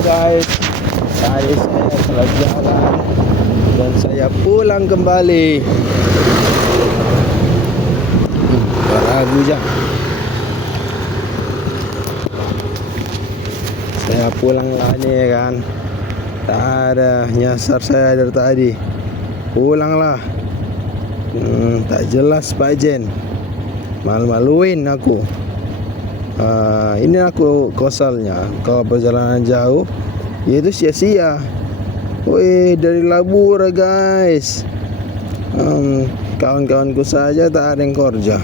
guys, tadi saya telah jalan dan saya pulang kembali. Ragu jam. Saya pulang lah nih kan. Tak ada nyasar saya dari tadi. Pulanglah. Tak jelas Pak Jen. Malu-maluin aku. Ini aku kosalnya. Kalau perjalanan jauh, itu sia-sia. Wih, dari Labura guys. Kawan-kawanku saja tak ada yang kerja.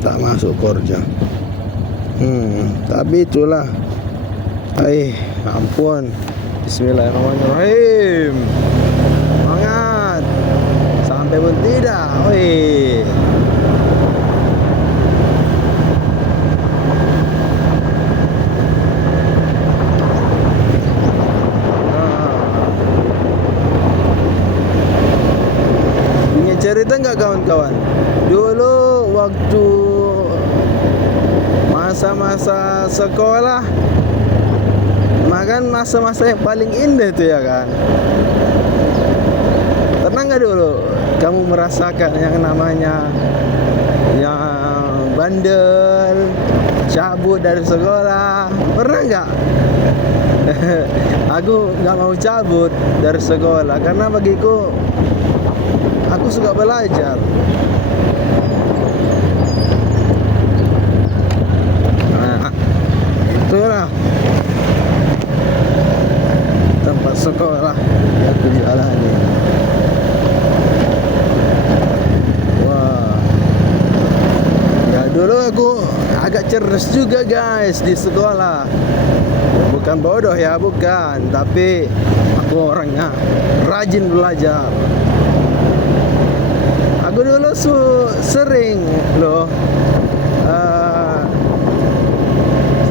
Tak masuk kerja. Tapi itulah. Ampun. Bismillahirrahmanirrahim. Semangat. Sampai pun tidak. Wih. Cerita nggak kawan-kawan? Dulu waktu masa-masa sekolah, makan masa-masa yang paling indah itu ya kan. Pernah nggak dulu kamu merasakan yang namanya yang bandel, cabut dari sekolah? Pernah nggak? Aku nggak mau cabut dari sekolah karena bagiku aku suka belajar. Nah, itulah tempat sekolah yang aku jalani. Wah, ya dulu aku agak cerdas juga guys di sekolah. Bukan bodoh ya, bukan. Tapi aku orangnya rajin belajar. Aku dulu sering loh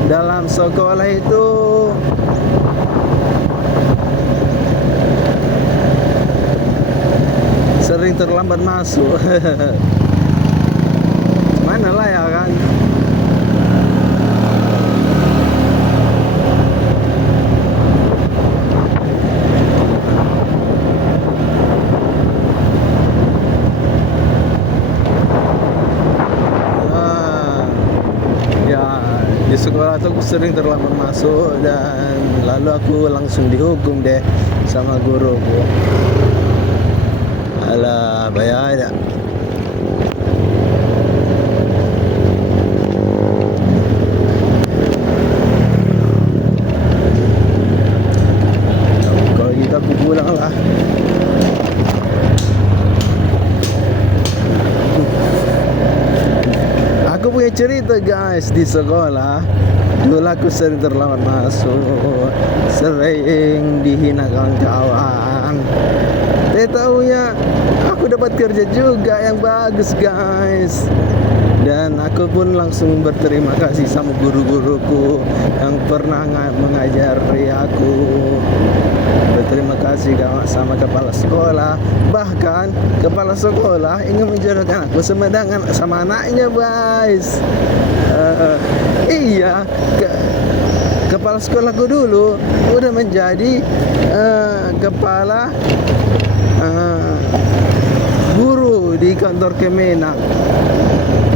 dalam sekolah itu sering terlambat masuk. Mana lah ya kan. Di sekolah tuh aku sering terlambat masuk dan lalu aku langsung dihukum deh sama guruku. Alah, bayar. Kalau gitu aku pulang lah. Aku punya cerita guys di sekolah. Dulu aku sering terlambat masuk, sering dihina kawan-kawan. Saya tahunya aku dapat kerja juga yang bagus guys. Dan aku pun langsung berterima kasih sama guru-guruku yang pernah mengajari aku. Berterima kasih sama kepala sekolah. Bahkan kepala sekolah ingin menjodohkan aku sama anaknya guys. Iya, kepala sekolahku dulu udah menjadi kepala guru di kantor Kemenak.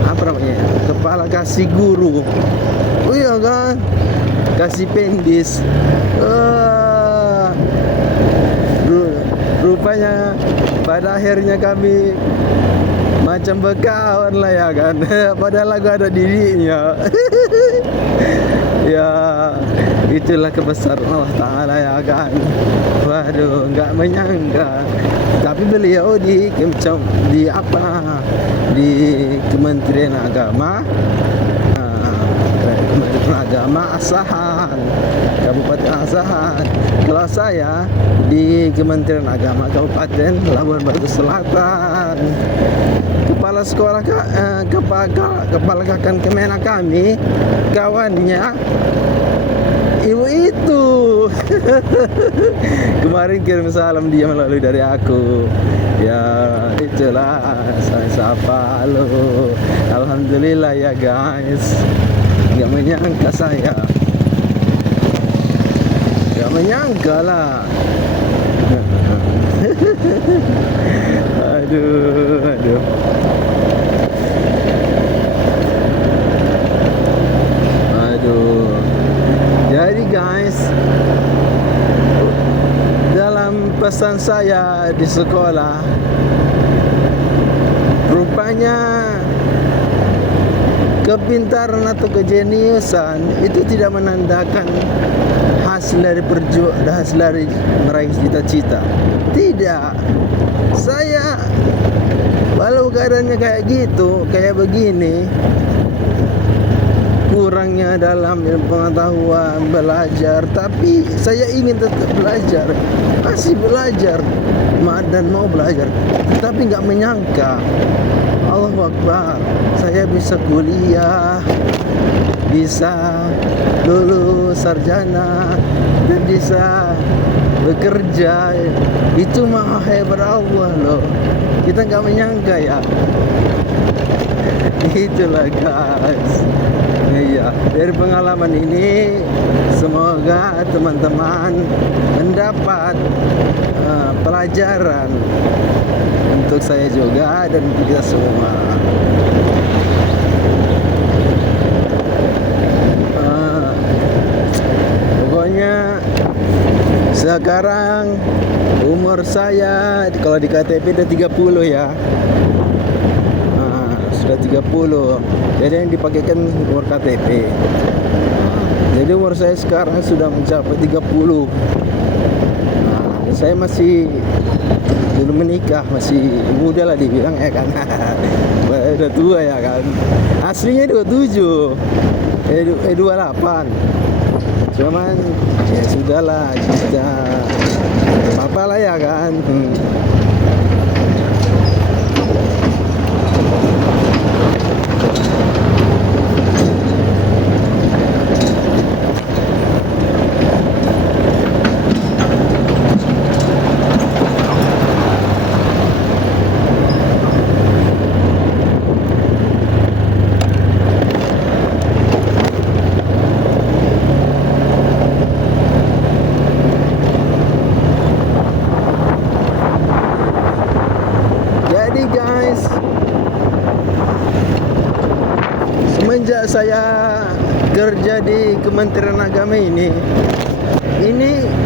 Apa namanya? Kepala kasih guru. Oh iya kan? Kasih pendis. Rupanya pada akhirnya kami macam berkawan lah ya kan. Padahal aku ada dirinya. Ya, itulah kebesaran Allah Ta'ala ya kan. Waduh, nggak menyangka. Tapi beliau di Kementerian Agama, Asahan, Kabupaten Asahan. Kalau saya di Kementerian Agama Kabupaten Labuan Batu Selatan. Kepala sekolah kepala kakan Kemenak kami, kawannya ibu itu. Kemarin kirim salam dia melalui dari aku. Ya itulah, saya sapa. Halo, alhamdulillah ya guys. Nggak menyangka saya Gak menyangka lah. Aduh. Jadi guys, dalam pesan saya di sekolah, rupanya kepintaran atau kejeniusan itu tidak menandakan hasil dari meraih cita-cita. Tidak. Saya walau keadaannya kayak gitu, kayak begini, kurangnya dalam pengetahuan belajar, tapi saya ingin tetap belajar, masih belajar dan mau belajar, tapi nggak menyangka, Allahu Akbar, saya bisa kuliah, bisa lulus sarjana, dan bisa bekerja. Itu mah hebat Allah loh, kita nggak menyangka ya. Itulah guys. Iya, dari pengalaman ini semoga teman-teman mendapat pelajaran untuk saya juga dan untuk kita semua. Pokoknya sekarang umur saya kalau di KTP udah 30 ya. Sudah 30. Jadi yang dipakaikan umur KTP. Jadi umur saya sekarang sudah mencapai 30. Saya masih belum menikah, masih muda lah dibilang ya kan. Udah tua ya kan. Aslinya 27. 28. Cuman ya sudahlah, kita apa lah ya kan. Semenjak saya kerja di Kementerian Agama ini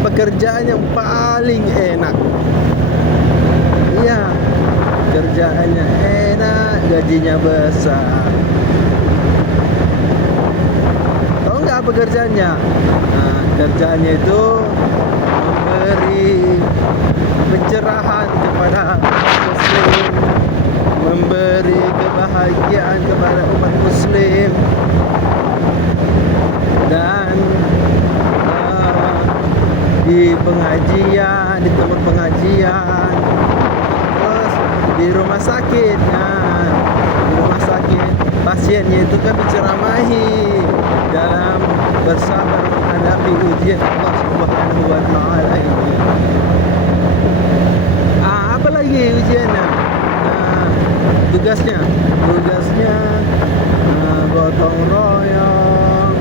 pekerjaan yang paling enak. Iya, kerjaannya enak, gajinya besar. Tahu nggak apa kerjaannya? Nah, kerjaannya itu memberi pencerahan kepada Muslim, memberi kebahagiaan kepada umat Muslim, dan di pengajian, di tempat pengajian, terus di rumah sakit. Nah, di rumah sakit pasiennya itu kan diceramahi dalam bersabar menghadapi ujian Allah Subhanahu wa Ta'ala ini. Apa lagi ujiannya? Tugasnya gotong royong,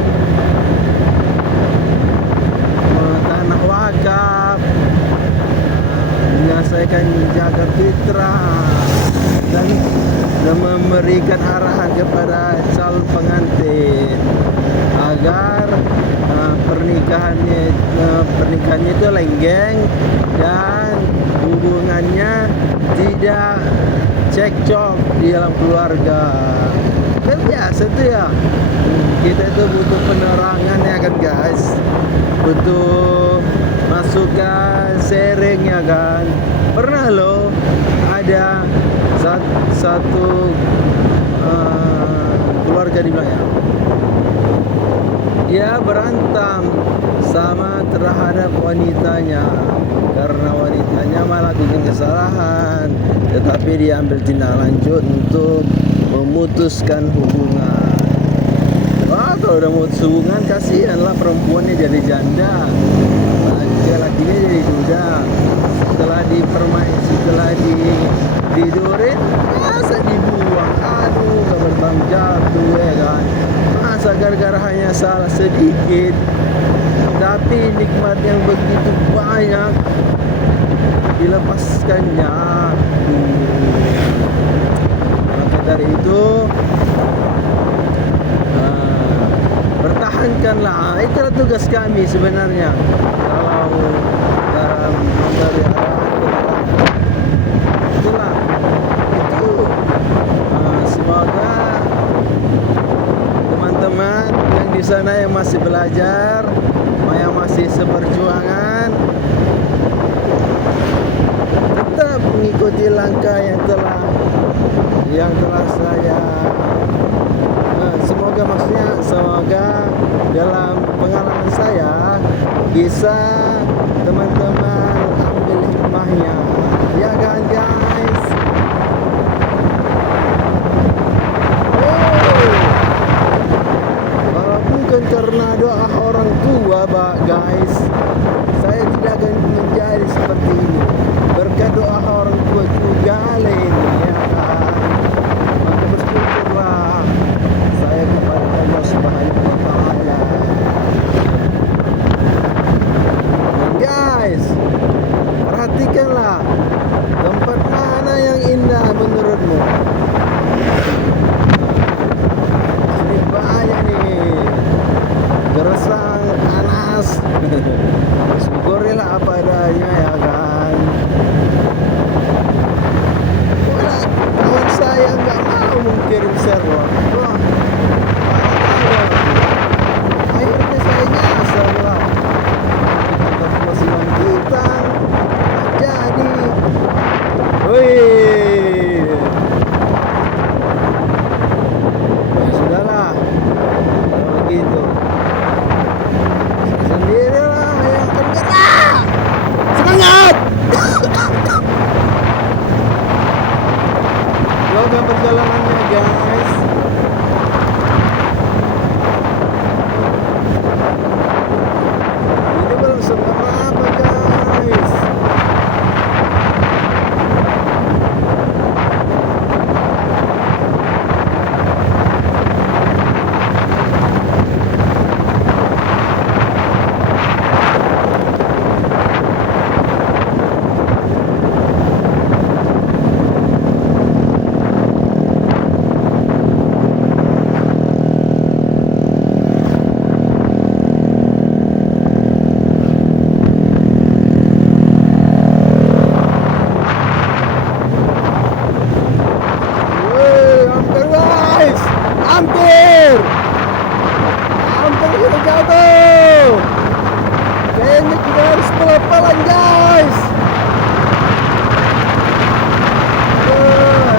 tanah wakaf, menyelesaikan zakat fitrah, dan memberikan arahan kepada calon pengantin agar pernikahannya itu lenggeng dan hubungannya tidak cekcok di dalam keluarga. Kan biasa tuh ya, kita itu butuh penerangan ya kan guys, butuh masukan, sharing ya kan. Pernah loh ada satu keluarga di mana dia berantem sama terhadap wanitanya karena wanitanya melakukan kesalahan, tetapi dia ambil tindak lanjut untuk memutuskan hubungan. Wah, kalau udah memutus hubungan kasihanlah perempuannya jadi janda, laki-lakinya jadi duda. Setelah didurin, masa dibuang? Aduh, gak bertanggung jawab tuh ya kan. Masa gara-gara hanya salah sedikit Tapi nikmat yang begitu banyak dilepaskannya. Maka dari itu pertahankanlah. Itulah tugas kami sebenarnya kalau dalam memberi arahan kepada itulah itu. Semoga teman-teman yang di sana yang masih belajar, yang masih seperjuangan, tetap mengikuti langkah yang telah saya semoga dalam pengalaman saya bisa teman-teman ambil hikmahnya, ya kan guys. Kalau bukan karena doa orang tua guys, saya tidak akan menjadi seperti ini. Berkat doa orang tua juga ini, ya kan. Maka bersyukurlah saya kepada Allah Subhanahu wa Ta'ala. Dan guys, perhatikanlah tempat mana yang indah menurutmu. Sini banyak nih gersang, panas. Syukurilah apa adanya, ya kan. Kawan saya nggak mau mengirim server. Wah, akhirnya saya nyasar lah. Kita pemasukan kita jadi. Wih, ya sudahlah kalau begitu. Saya sendirilah yang akan gerak. Semangat. Semoga perjalanannya guys. Ini belum seberapa guys. Hampir kita jatuh. Kayaknya kita harus pelan-pelan guys. Aduh.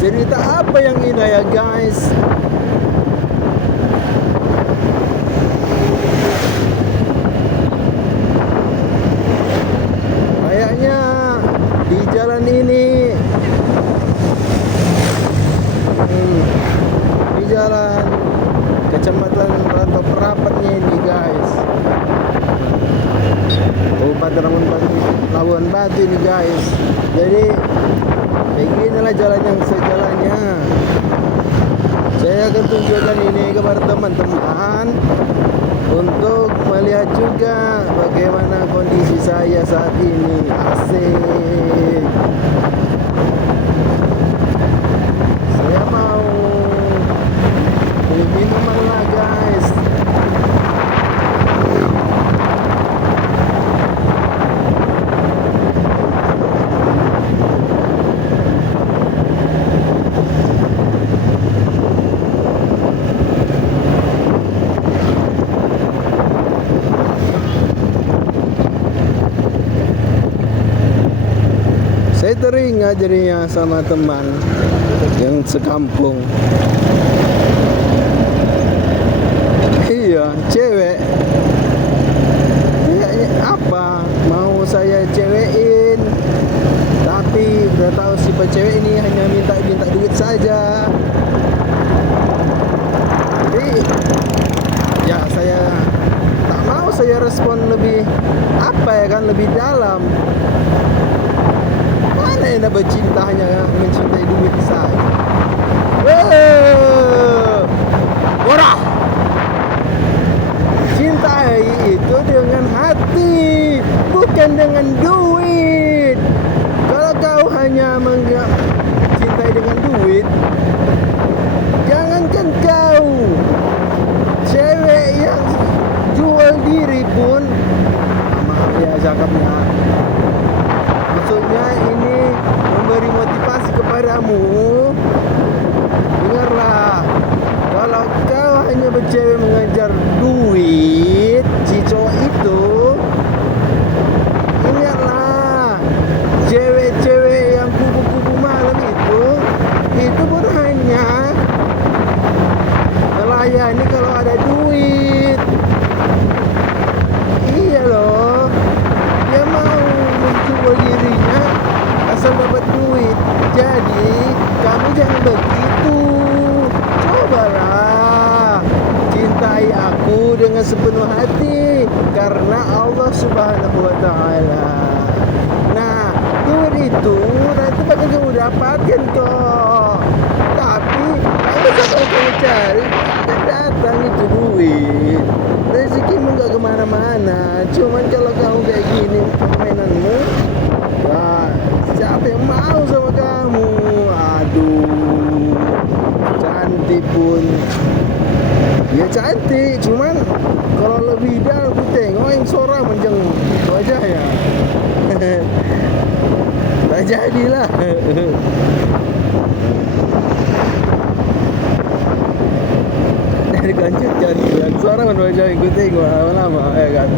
Cerita apa yang indah ya guys. Kayaknya di jalan ini, di jalan Kecamatan Rantau Perapatnya ini guys, Kabupaten Labuan Batu ini guys. Jadi beginilah jalan yang sejalannya. Saya akan tunjukkan ini kepada teman-teman untuk melihat juga bagaimana kondisi saya saat ini. Asik. mengajarinya sama teman yang sekampung. Iya, cewek. Kayaknya apa? Mau saya cewekin, tapi udah tahu sifat cewek ini hanya minta duit saja. Jadi ya saya tak mau saya respon lebih apa ya kan, lebih dalam. Mana yang dapat cinta hanya mencintai duit saya? Ora. Cintai itu dengan hati, bukan dengan duit. Kalau kau hanya mencintai dengan duit, jangankan kau, cewek yang jual diri pun, maaf ya cakapnya, maksudnya ini memberi motivasi kepadamu. Dengarlah, kalau kau hanya bercewek mengejar duit, si cowok itu, ingatlah, cewek-cewek yang kupu-kupu malam itu pun hanya melayani kalau ada duit. Iya loh, dia mau menjual dirinya asal dapat duit. Jadi kamu jangan begitu. Cobalah cintai aku dengan sepenuh hati, karena Allah Subhanahu wa Ta'ala. Nah, duit itu nanti bakal kamu dapatkan kok. Tapi kalau kamu cari, akan datang itu duit. Rezekimu gak kemana-mana. Cuman kalau kamu kayak gini permainanmu, wah, siapa yang mau sama kamu? Aduh, cantik pun ya cantik, cuman kalau lebih dah aku tengok yang seorang menjeng itu aja ya. Tak jadilah. Dari kancut cantik yang seorang menwajah aku tengok lama-lama ya kan,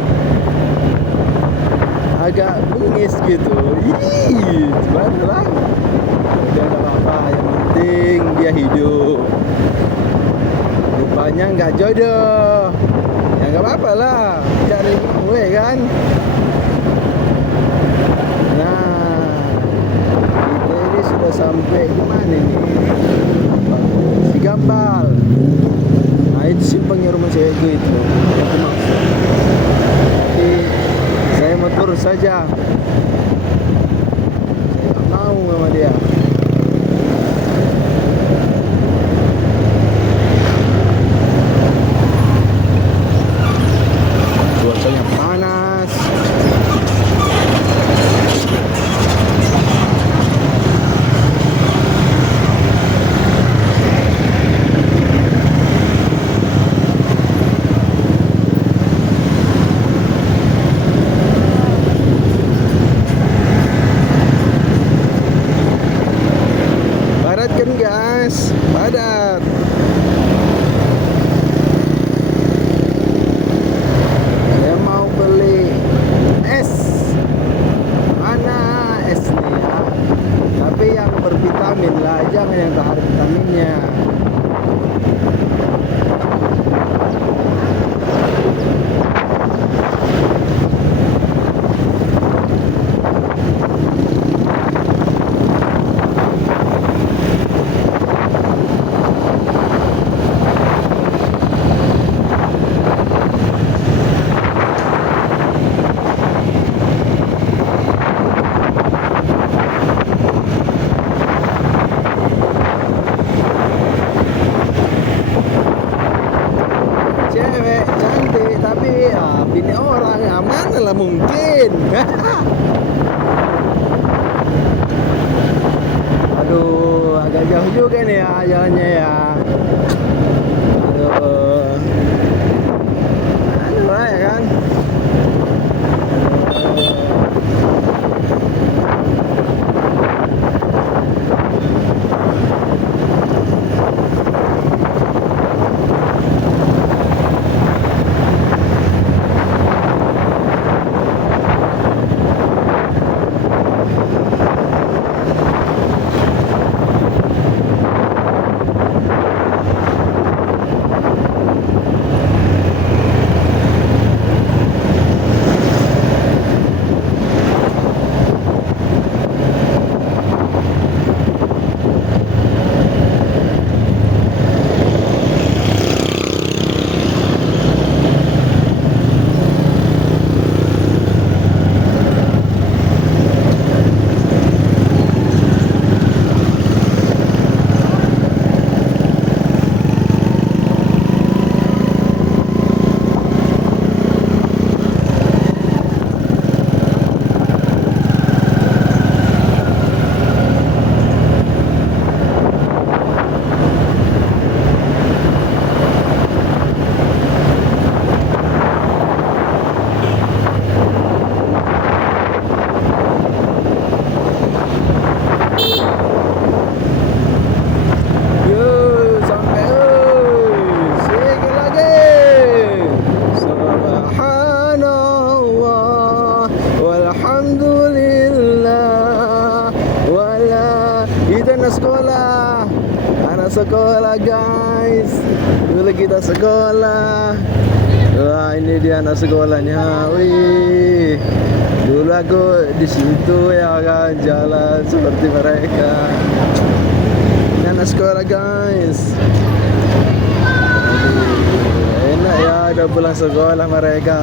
agak bengis gitu. Ih, cuman lah, udah gak apa-apa, yang penting dia hidup. Rupanya nggak jodoh, ya nggak apa-apa lah, cari gue kan. Nah, kita ini sudah sampai di mana nih? Si Gambal. Nah, itu simpangnya rumah cewek gue itu, yang aku maksud. Jadi saya mau turun saja, saya nggak mau sama dia. Cuacanya panas. Padat kan gas, padat. Saya mau beli es. Mana esnya ya? Tapi yang bervitamin lah, jangan yang tak ada vitaminnya. Cewek cantik tapi ya bini orang, ya mana lah mungkin. Aduh, agak jauh juga nih ya jalannya ya. Aduh, aduh ya kan. anak sekolah guys. Dulu kita sekolah. Wah, ini dia anak sekolahnya. Wih, dulu aku di situ ya kan, jalan seperti mereka. Ini anak sekolah guys. Enak ya, udah pulang sekolah mereka.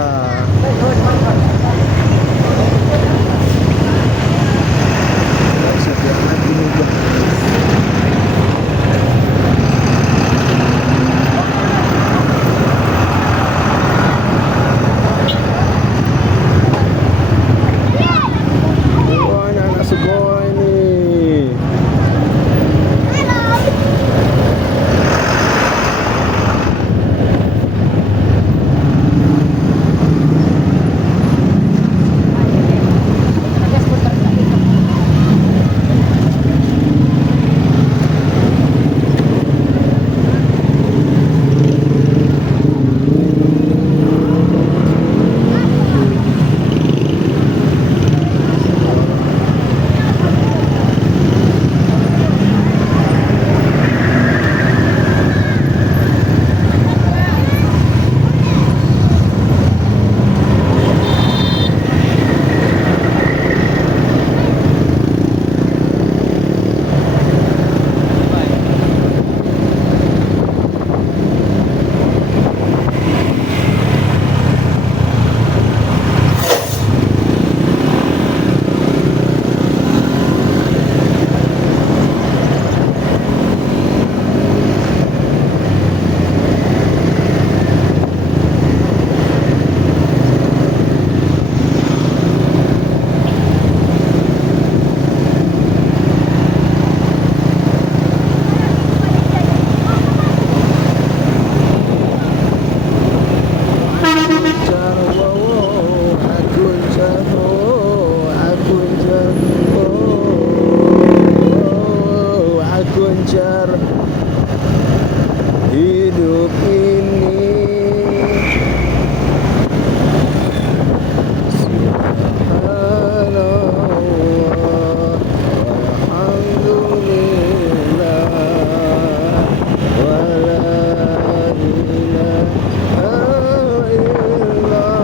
Wah, ini anak sekolah ini. Kuncar hidup ini. Subhanallah, walhamdulillah, wala ilaha illallah.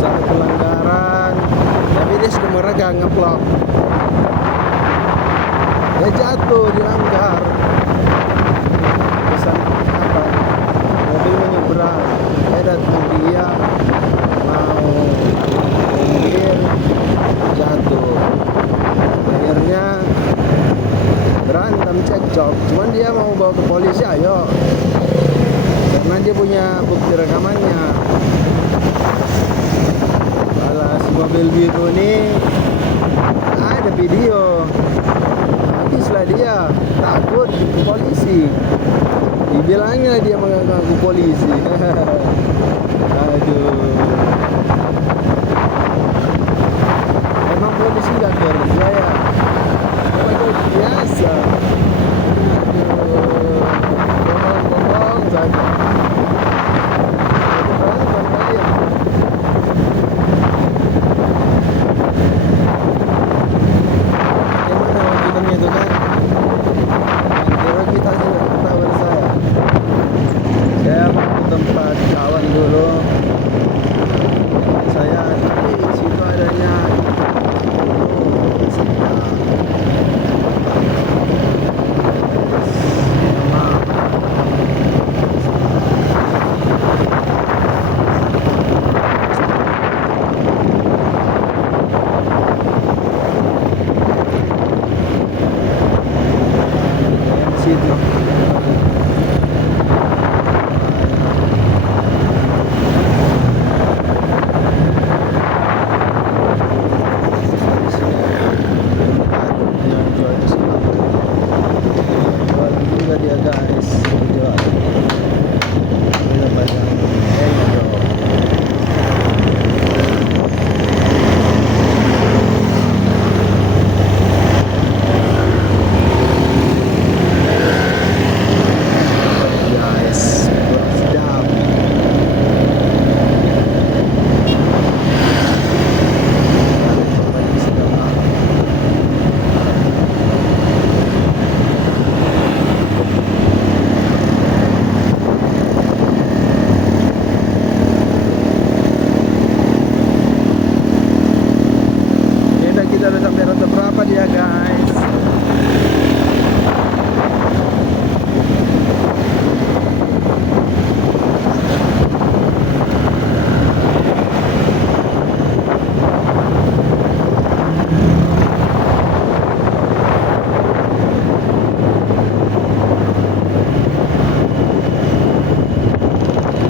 satu pelanggaran, tapi dia sudah meregang ngeplok. Dia jatuh, dilanggar. Kesan apa? Mobil menyeberang. Saya datang dia mau minggir, jatuh. Akhirnya berantem cekcok. Cuman dia mau bawa ke polisi, ayo. Karena dia punya bukti rekamannya. Kalau si mobil biru ini ada video. Habislah dia takut ke polisi. Dibilangnya dia mengaku polisi. Aduh. Emang polisi gak kerja ya? Padahal biasa. Aduh. Bohong-bohong saja. Berantem aja. Gimana lanjutannya itu kan? Kira kita tahu saya mau ke tempat kawan dulu. Saya tapi situ adanya sedang situ. Dia guys, jual. Ada banyak. Kita udah sampai rute berapa dia guys?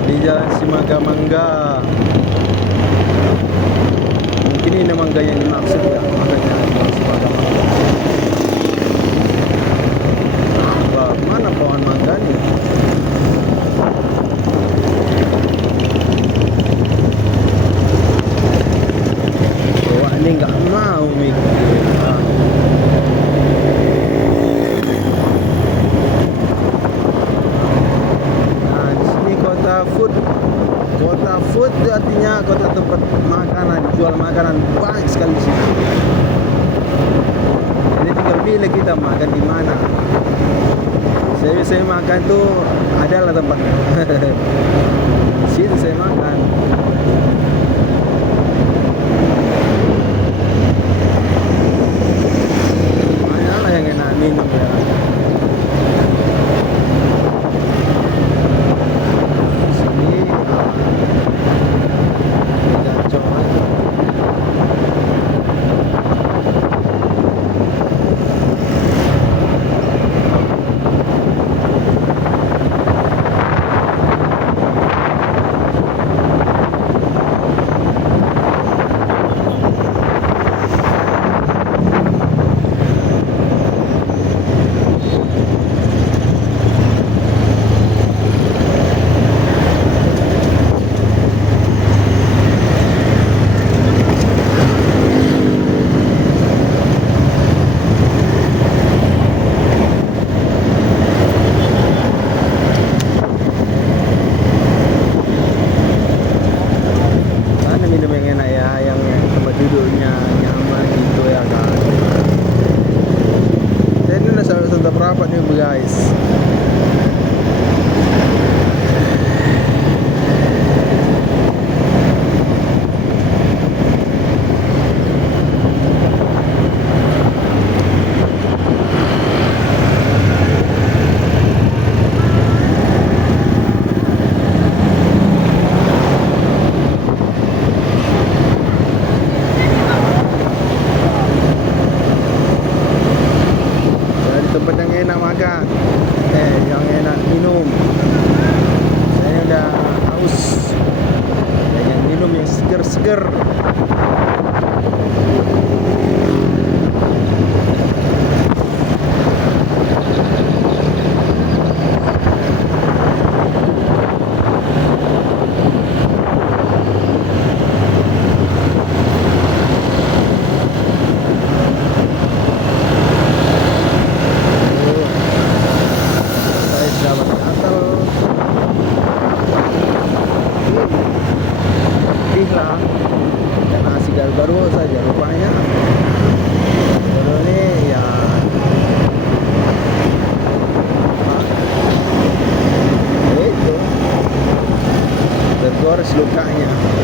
Di Jalan Simangga-Mangga. Mungkin ini mangga yang dimaksud ya, makanya Simangga-Mangga. Wah, mana pohon mangga nih? Wah, ini nggak mau mikir. Nah, di sini kota food. Kota food itu artinya kota tempat makanan, jual makanan banyak sekali di sini. Jadi tinggal pilih kita makan di mana. Saya makan tuh adalah tempatnya. Situ saya makan. Mana lah yang enak minum ya. lukanya.